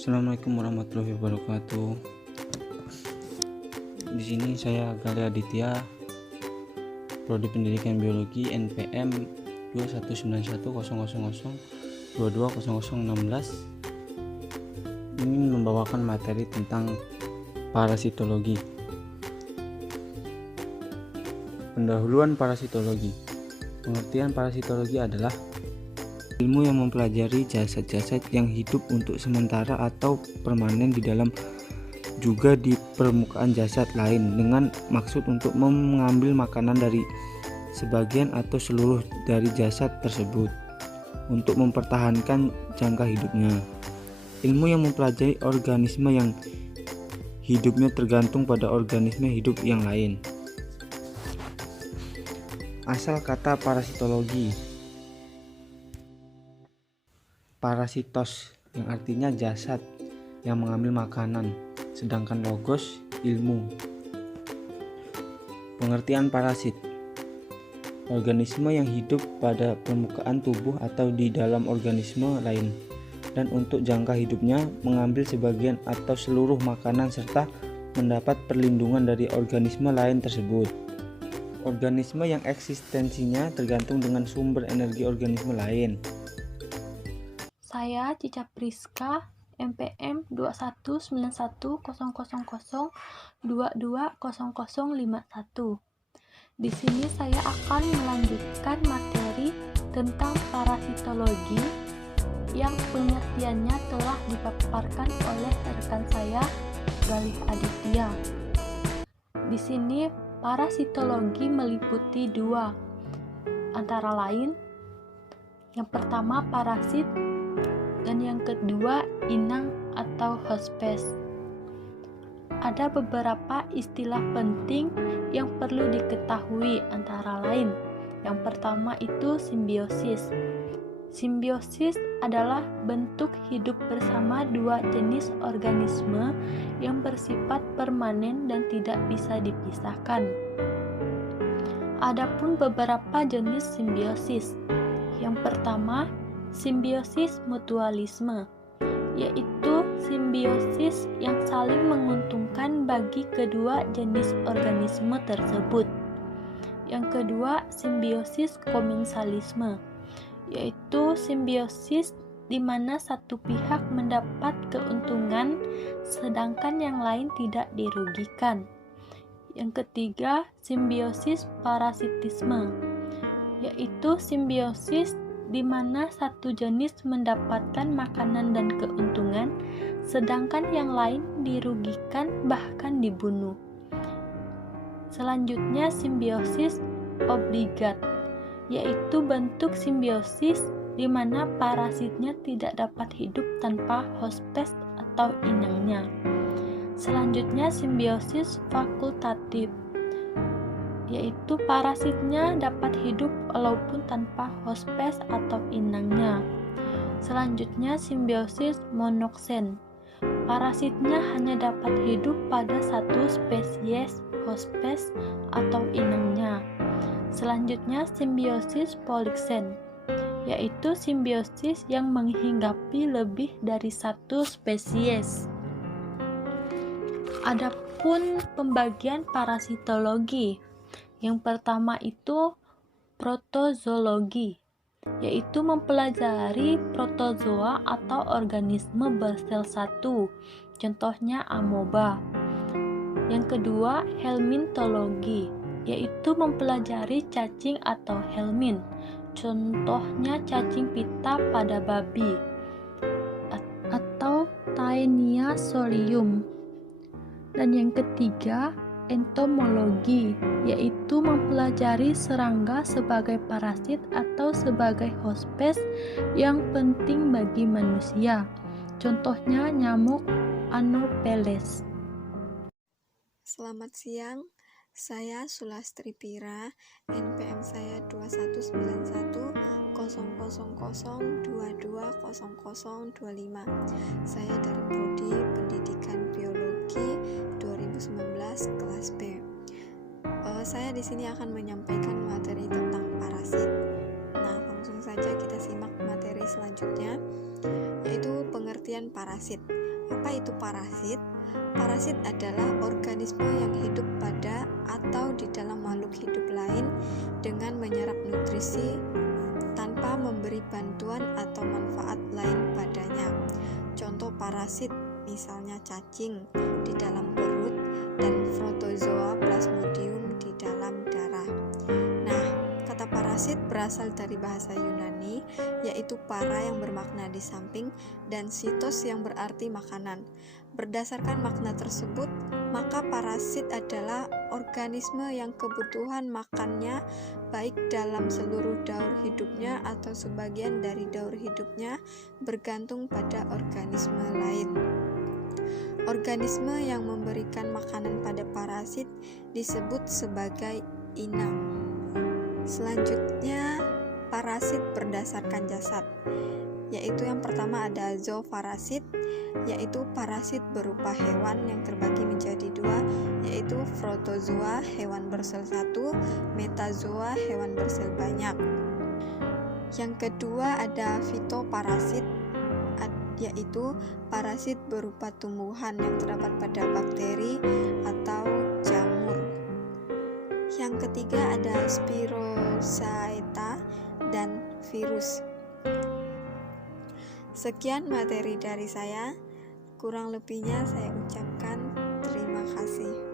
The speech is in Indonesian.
Assalamualaikum warahmatullahi wabarakatuh. Di sini saya Gali Aditya, Prodi Pendidikan Biologi NPM 219100220016 ini membawakan materi tentang parasitologi. Pendahuluan parasitologi. Pengertian parasitologi adalah ilmu yang mempelajari jasad-jasad yang hidup untuk sementara atau permanen di dalam juga di permukaan jasad lain dengan maksud untuk mengambil makanan dari sebagian atau seluruh dari jasad tersebut untuk mempertahankan jangka hidupnya. Ilmu yang mempelajari organisme yang hidupnya tergantung pada organisme hidup yang lain. Asal kata parasitologi, parasitos yang artinya jasad yang mengambil makanan, sedangkan logos ilmu. Pengertian parasit, organisme yang hidup pada permukaan tubuh atau di dalam organisme lain dan untuk jangka hidupnya mengambil sebagian atau seluruh makanan serta mendapat perlindungan dari organisme lain tersebut. Organisme yang eksistensinya tergantung dengan sumber energi organisme lain. Saya Cica Priska, NPM 21910002200051. Di sini saya akan melanjutkan materi tentang parasitologi yang pengertiannya telah dipaparkan oleh rekan saya Galih Aditya. Di sini parasitologi meliputi dua, antara lain yang pertama parasit dan yang kedua inang atau hospes. Ada beberapa istilah penting yang perlu diketahui, antara lain yang pertama itu simbiosis. Simbiosis adalah bentuk hidup bersama dua jenis organisme yang bersifat permanen dan tidak bisa dipisahkan. Adapun beberapa jenis simbiosis. Yang pertama, simbiosis mutualisme, yaitu simbiosis yang saling menguntungkan bagi kedua jenis organisme tersebut. Yang kedua, simbiosis komensalisme, yaitu simbiosis di mana satu pihak mendapat keuntungan sedangkan yang lain tidak dirugikan. Yang ketiga, simbiosis parasitisme, yaitu simbiosis di mana satu jenis mendapatkan makanan dan keuntungan, sedangkan yang lain dirugikan bahkan dibunuh. Selanjutnya, simbiosis obligat, yaitu bentuk simbiosis di mana parasitnya tidak dapat hidup tanpa hospes atau inangnya. Selanjutnya, simbiosis fakultatif, yaitu parasitnya dapat hidup walaupun tanpa hospes atau inangnya. Selanjutnya, simbiosis monoksen. Parasitnya hanya dapat hidup pada satu spesies hospes atau inangnya. Selanjutnya, simbiosis poliksen, yaitu simbiosis yang menghinggapi lebih dari satu spesies. Adapun pembagian parasitologi, yang pertama itu protozoologi, yaitu mempelajari protozoa atau organisme bersel satu, contohnya amoeba. Yang kedua, helmintologi, yaitu mempelajari cacing atau helmin, contohnya cacing pita pada babi atau Taenia solium. Dan yang ketiga, entomologi, yaitu mempelajari serangga sebagai parasit atau sebagai hospes yang penting bagi manusia, contohnya nyamuk Anopheles. Selamat siang, saya Sulastri Pira, NPM saya 219100220025. Saya dari Prodi Pendidikan Biologi 2019 kelas B. Saya di sini akan menyampaikan materi tentang parasit. Nah, langsung saja kita simak materi selanjutnya, yaitu pengertian parasit. Apa itu parasit? Parasit adalah organisme yang hidup pada atau di dalam makhluk hidup lain dengan menyerap nutrisi tanpa memberi bantuan atau manfaat lain padanya. Contoh parasit misalnya cacing di dalam perut dan protozoa plasmodium di dalam darah. Nah, kata parasit berasal dari bahasa Yunani, yaitu para yang bermakna di samping dan sitos yang berarti makanan. Berdasarkan makna tersebut, maka parasit adalah organisme yang kebutuhan makannya baik dalam seluruh daur hidupnya atau sebagian dari daur hidupnya bergantung pada organisme lain. Organisme yang memberikan makanan pada parasit disebut sebagai inang. Selanjutnya, parasit berdasarkan jasad, yaitu yang pertama ada zooparasit, yaitu parasit berupa hewan yang terbagi menjadi dua, yaitu protozoa hewan bersel satu, metazoa hewan bersel banyak. Yang kedua ada fitoparasit, yaitu parasit berupa tumbuhan yang terdapat pada bakteri atau jamur. Yang ketiga ada spirochaeta dan virus. Sekian materi dari saya, kurang lebihnya saya ucapkan terima kasih.